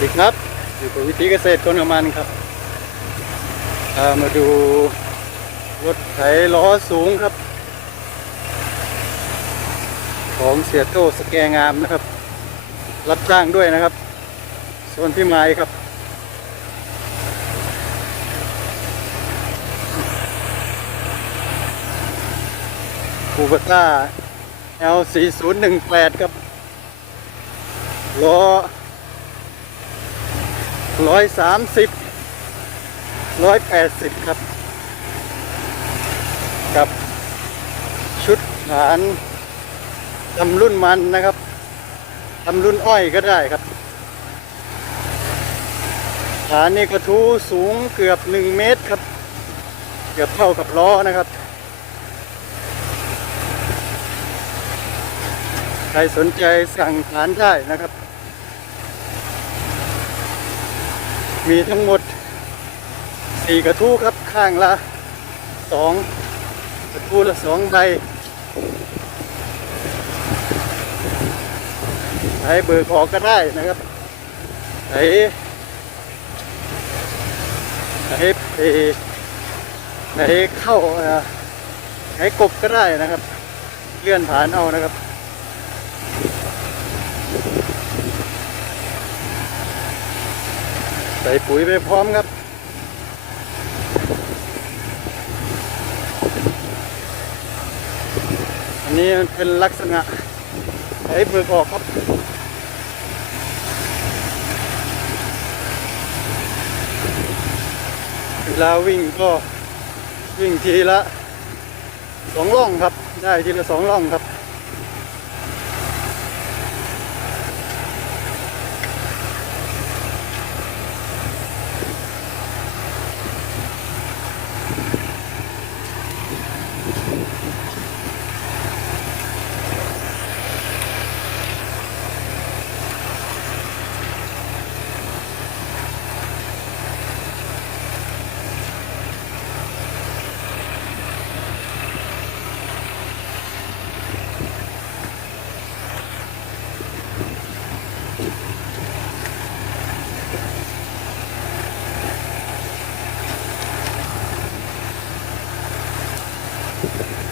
ดีครับอยู่กับวิธีเกษตรคนกำมันครับพามาดูรถไถล้อสูงครับ ของเสียโต้สแกงามนะครับ รับจ้างด้วยนะครับส่วนพี่ไม้ครับ คูเบต้า L4018 ครับล้อ ร้อยสามสิบร้อยแปดสิบครับ กับชุดฐานทำรุ่นมันนะครับทำรุ่นอ้อยก็ได้ครับ ฐานนี่กระทู้สูงเกือบหนึ่งเมตรครับ เกือบเท่ากับล้อนะครับ ใครสนใจสั่งฐานได้นะครับ มีทั้งหมดสี่กระทู้ครับข้างละสองกระทู้ละสองใบใช้เบอร์ขอก็ได้นะครับใช้ใช้เใช้เข้าใช้กบก็ได้นะครับ เลื่อนฐานเอานะครับ ใส่ปุ๋ยไปพร้อมครับ อันนี้มันเป็นลักษณะใช้เปลือกออกครับเวลาวิ่งก็วิ่งทีละสองล่องครับ ได้ทีละสองล่องครับ Thank you.